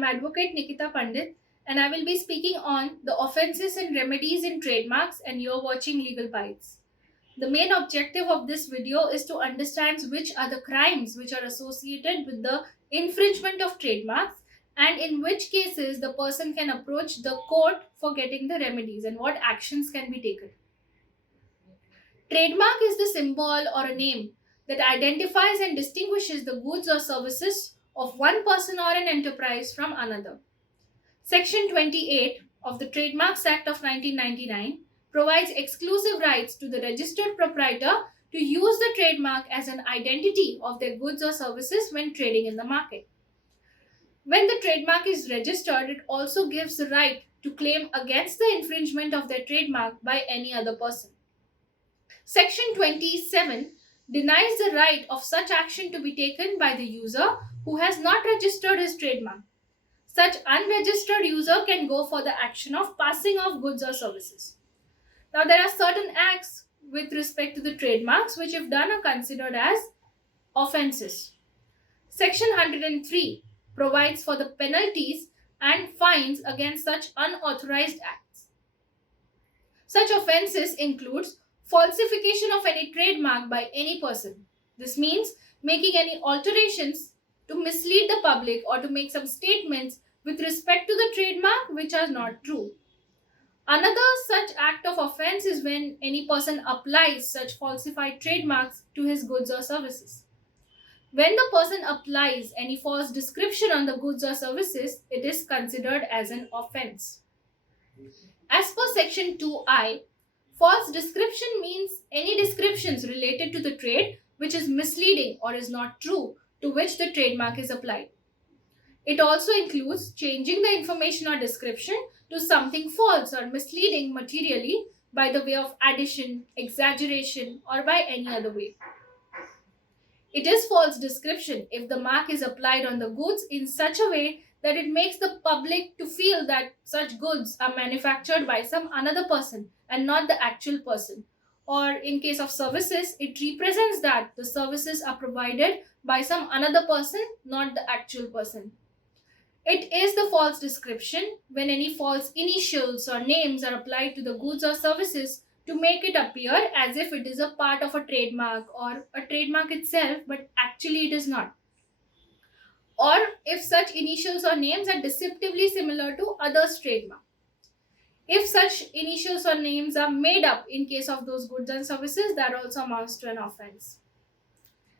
I'm Advocate Nikita Pandit, and I will be speaking on the offences and remedies in trademarks, and you're watching Legal Bites. The main objective of this video is to understand which are the crimes which are associated with the infringement of trademarks, and in which cases the person can approach the court for getting the remedies and what actions can be taken. Trademark is the symbol or a name that identifies and distinguishes the goods or services of one person or an enterprise from another. Section 28 of the Trademarks Act of 1999 provides exclusive rights to the registered proprietor to use the trademark as an identity of their goods or services when trading in the market. When the trademark is registered, it also gives the right to claim against the infringement of their trademark by any other person. Section 27 denies the right of such action to be taken by the user who has not registered his trademark. Such unregistered user can go for the action of passing off goods or services. Now, there are certain acts with respect to the trademarks which, if done, are considered as offences. Section 103 provides for the penalties and fines against such unauthorized acts. Such offences includes falsification of any trademark by any person. This means making any alterations to mislead the public or to make some statements with respect to the trademark which are not true. Another such act of offense is when any person applies such falsified trademarks to his goods or services. When the person applies any false description on the goods or services, it is considered as an offense. As per Section 2I, false description means any descriptions related to the trade which is misleading or is not true to which the trademark is applied. It also includes changing the information or description to something false or misleading materially by the way of addition, exaggeration, or by any other way. It is false description if the mark is applied on the goods in such a way that it makes the public to feel that such goods are manufactured by some another person and not the actual person. Or in case of services, it represents that the services are provided by some another person, not the actual person. It is the false description when any false initials or names are applied to the goods or services to make it appear as if it is a part of a trademark or a trademark itself, but actually it is not. Or if such initials or names are deceptively similar to others' trademark. If such initials or names are made up in case of those goods and services, that also amounts to an offense.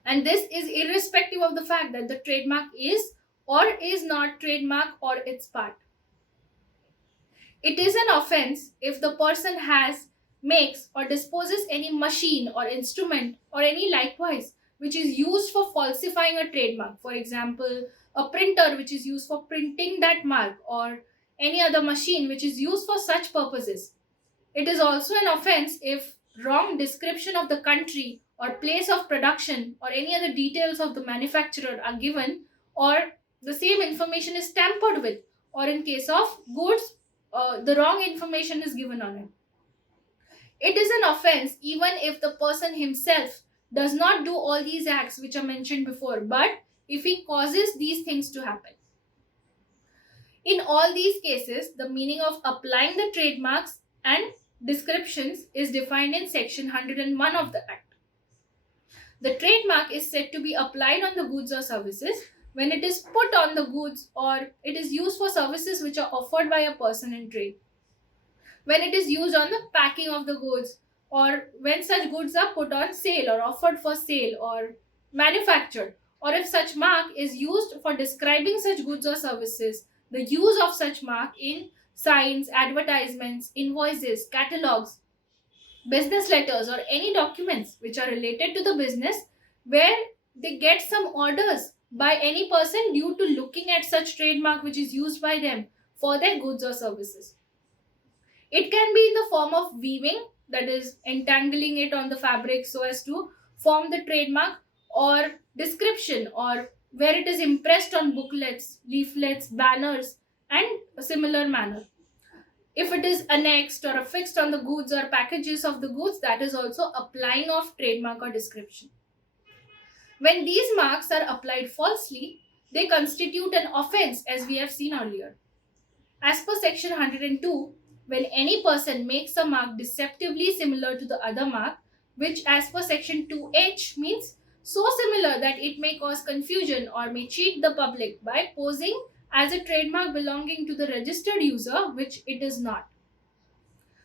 And this is irrespective of the fact that the trademark is or is not trademark or its part. It is an offense if the person has, makes, or disposes any machine or instrument or any likewise which is used for falsifying a trademark. For example, a printer which is used for printing that mark, or any other machine which is used for such purposes. It is also an offense if wrong description of the country or place of production or any other details of the manufacturer are given, or the same information is tampered with, or in case of goods, the wrong information is given on it. It is an offense even if the person himself does not do all these acts which are mentioned before, but if he causes these things to happen. In all these cases, the meaning of applying the trademarks and descriptions is defined in Section 101 of the Act. The trademark is said to be applied on the goods or services when it is put on the goods or it is used for services which are offered by a person in trade. When it is used on the packing of the goods, or when such goods are put on sale or offered for sale or manufactured, or if such mark is used for describing such goods or services, the use of such mark in signs, advertisements, invoices, catalogs, business letters, or any documents which are related to the business where they get some orders by any person due to looking at such trademark which is used by them for their goods or services. It can be in the form of weaving, that is entangling it on the fabric so as to form the trademark, or description, or where it is impressed on booklets, leaflets, banners, and a similar manner. If it is annexed or affixed on the goods or packages of the goods, that is also applying of trademark or description. When these marks are applied falsely, they constitute an offense, as we have seen earlier. As per section 102, when any person makes a mark deceptively similar to the other mark, which as per section 2H means so similar that it may cause confusion or may cheat the public by posing as a trademark belonging to the registered user, which it is not.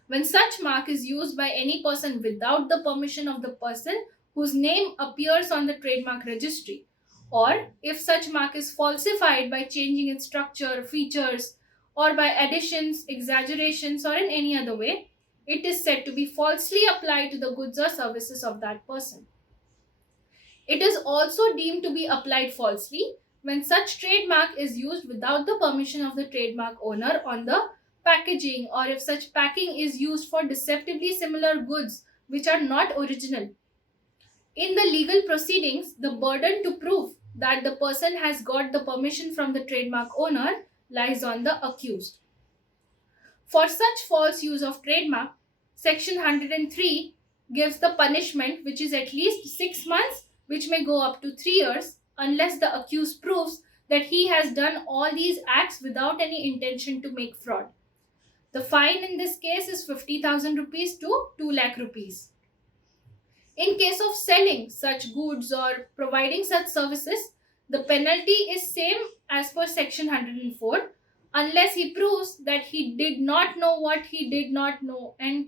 When such mark is used by any person without the permission of the person whose name appears on the trademark registry, or if such mark is falsified by changing its structure, features, or by additions, exaggerations, or in any other way, it is said to be falsely applied to the goods or services of that person. It is also deemed to be applied falsely when such trademark is used without the permission of the trademark owner on the packaging, or if such packing is used for deceptively similar goods which are not original. In the legal proceedings, the burden to prove that the person has got the permission from the trademark owner lies on the accused. For such false use of trademark, Section 103 gives the punishment, which is at least 6 months, which may go up to 3 years, unless the accused proves that he has done all these acts without any intention to make fraud. The fine in this case is 50,000 rupees to 2 lakh rupees. In case of selling such goods or providing such services, the penalty is same as per section 104, unless he proves that he did not know what he did not know and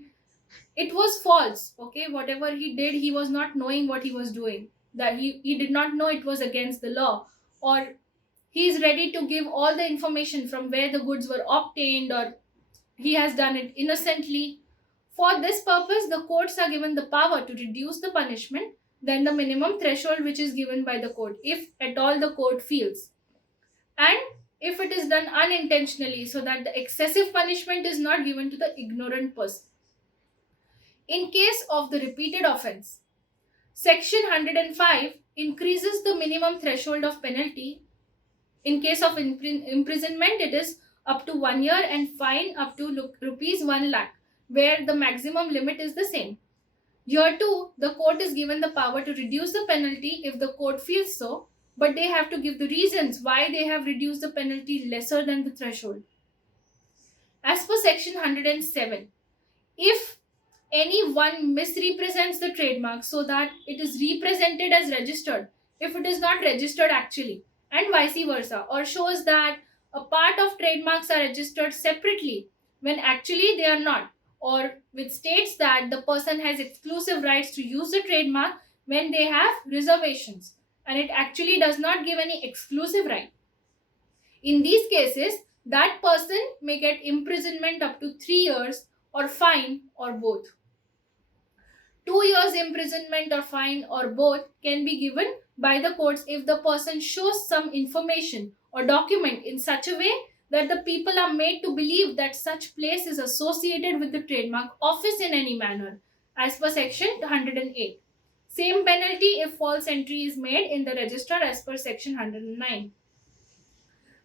it was false. Okay, whatever he did, he was not knowing what he was doing, that he did not know it was against the law, or he is ready to give all the information from where the goods were obtained, or he has done it innocently. For this purpose, the courts are given the power to reduce the punishment than the minimum threshold which is given by the court, if at all the court feels. And if it is done unintentionally, so that the excessive punishment is not given to the ignorant person. In case of the repeated offense, Section 105 increases the minimum threshold of penalty. In case of imprisonment, it is up to 1 year and fine up to rupees 1 lakh, where the maximum limit is the same. Here too, the court is given the power to reduce the penalty if the court feels so, but they have to give the reasons why they have reduced the penalty lesser than the threshold. As per section 107, if anyone misrepresents the trademark so that it is represented as registered, if it is not registered actually, and vice versa, or shows that a part of trademarks are registered separately when actually they are not, or which states that the person has exclusive rights to use the trademark when they have reservations, and it actually does not give any exclusive right. In these cases, that person may get imprisonment up to 3 years or fine or both. 2 years imprisonment or fine or both can be given by the courts if the person shows some information or document in such a way that the people are made to believe that such place is associated with the trademark office in any manner, as per section 108. Same penalty if false entry is made in the register as per section 109.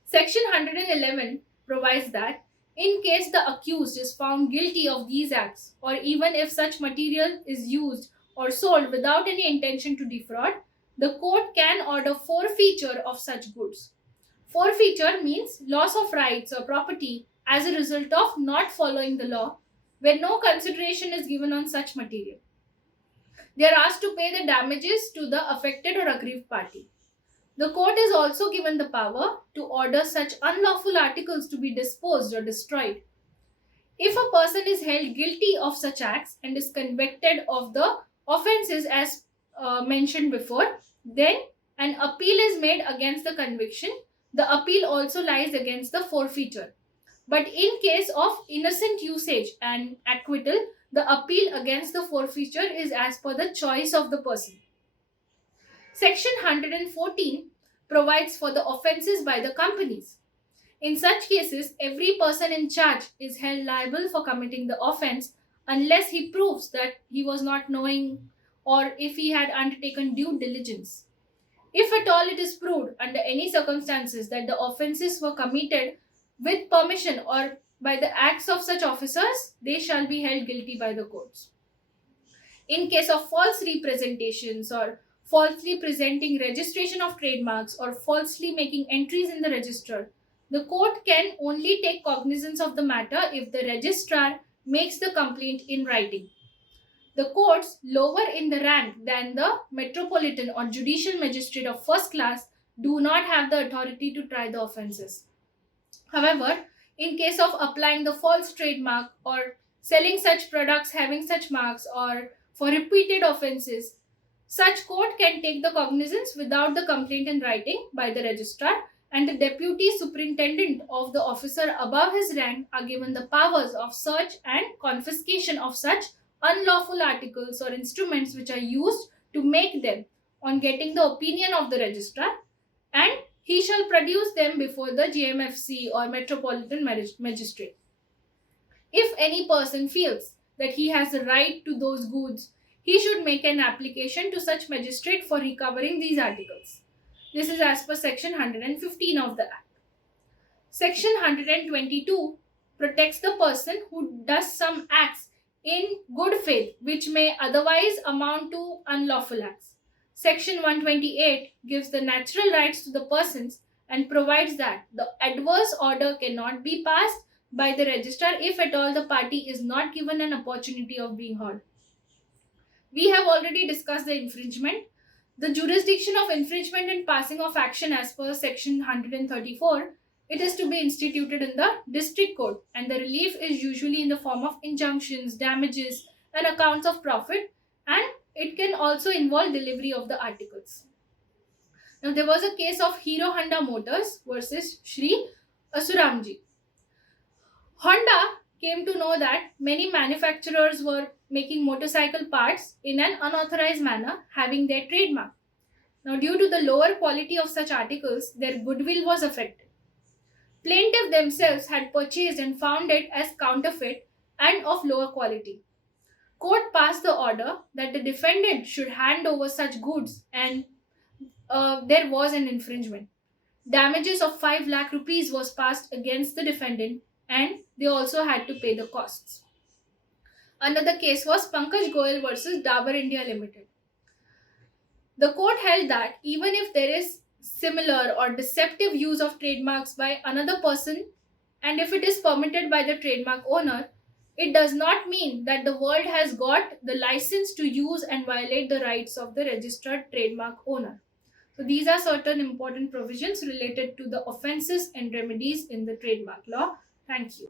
Section 111 provides that in case the accused is found guilty of these acts, or even if such material is used or sold without any intention to defraud, the court can order forfeiture of such goods. Forfeiture means loss of rights or property as a result of not following the law, where no consideration is given on such material. They are asked to pay the damages to the affected or aggrieved party. The court is also given the power to order such unlawful articles to be disposed or destroyed. If a person is held guilty of such acts and is convicted of the offences as mentioned before, then an appeal is made against the conviction. The appeal also lies against the forfeiture. But in case of innocent usage and acquittal, the appeal against the forfeiture is as per the choice of the person. Section 114 provides for the offences by the companies. In such cases, every person in charge is held liable for committing the offence unless he proves that he was not knowing or if he had undertaken due diligence. If at all it is proved under any circumstances that the offences were committed with permission or by the acts of such officers, they shall be held guilty by the courts. In case of false representations or falsely presenting registration of trademarks, or falsely making entries in the register, the court can only take cognizance of the matter if the registrar makes the complaint in writing. The courts lower in the rank than the metropolitan or judicial magistrate of first class do not have the authority to try the offences. However, in case of applying the false trademark or selling such products having such marks or for repeated offences, such court can take the cognizance without the complaint in writing by the registrar, and the deputy superintendent of the officer above his rank are given the powers of search and confiscation of such unlawful articles or instruments which are used to make them on getting the opinion of the registrar, and he shall produce them before the GMFC or Metropolitan Magistrate. If any person feels that he has a right to those goods, he should make an application to such magistrate for recovering these articles. This is as per section 115 of the Act. Section 122 protects the person who does some acts in good faith which may otherwise amount to unlawful acts. Section 128 gives the natural rights to the persons and provides that the adverse order cannot be passed by the registrar if at all the party is not given an opportunity of being heard. We have already discussed the infringement. The jurisdiction of infringement and passing of action as per section 134, it is to be instituted in the district court, and the relief is usually in the form of injunctions, damages, and accounts of profit, and it can also involve delivery of the articles. Now, there was a case of Hero Honda Motors versus Shri Asuramji. Honda came to know that many manufacturers were making motorcycle parts in an unauthorized manner, having their trademark. Now, due to the lower quality of such articles, their goodwill was affected. Plaintiff themselves had purchased and found it as counterfeit and of lower quality. Court passed the order that the defendant should hand over such goods, and there was an infringement. Damages of 5 lakh rupees was passed against the defendant, and they also had to pay the costs. Another case was Pankaj Goyal versus Dabur India Limited. The court held that even if there is similar or deceptive use of trademarks by another person, and if it is permitted by the trademark owner, it does not mean that the world has got the license to use and violate the rights of the registered trademark owner. So these are certain important provisions related to the offences and remedies in the trademark law. Thank you.